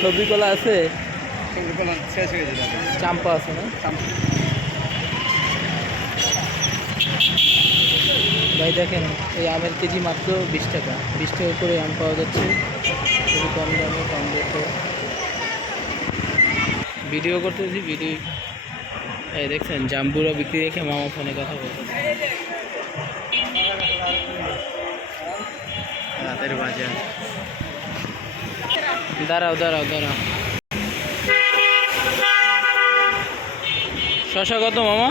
সবজি কলা আছে শেষ হয়ে যাবে চাম্পা আছে না? ভাই দেখেন, এই আমের কেজি মাত্র বিশ টাকা। বিশ টাকা করে আম পাওয়া যাচ্ছে। খুবই কম দামে, কম রেটে। ভিডিও করতেছি, ভিডিও এই দেখছেন, জাম্বুরা বিক্রি রেখে মামা ফোনে কথা বলতে রাতের বাজার। দাঁড়াও দাঁড়াও দাঁড়াও। শশা কত মামা?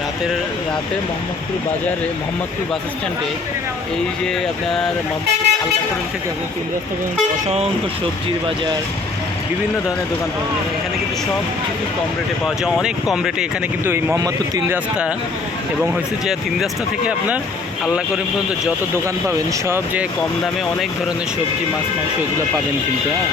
রাতের রাতে মোহাম্মদপুর বাজারে, মোহাম্মদপুর বাস স্ট্যান্ডে এই যে আপনার মোহাম্মদপুর আল্লাহপুরম থেকে আপনার তিন রাস্তা পর্যন্ত অসংখ্য সবজির বাজার, বিভিন্ন ধরনের দোকান পাবেন। এখানে কিন্তু সব কিছু কম রেটে পাওয়া যায়। অনেক কম রেটে এখানে কিন্তু এই মোহাম্মদপুর তিন রাস্তা এবং হয়েছে যে তিন রাস্তা থেকে আপনার আল্লাহ করিম পর্যন্ত যত দোকান পাবেন, সব যে কম দামে অনেক ধরনের সবজি, মাছ, মাংস এগুলো পাবেন কিন্তু হ্যাঁ?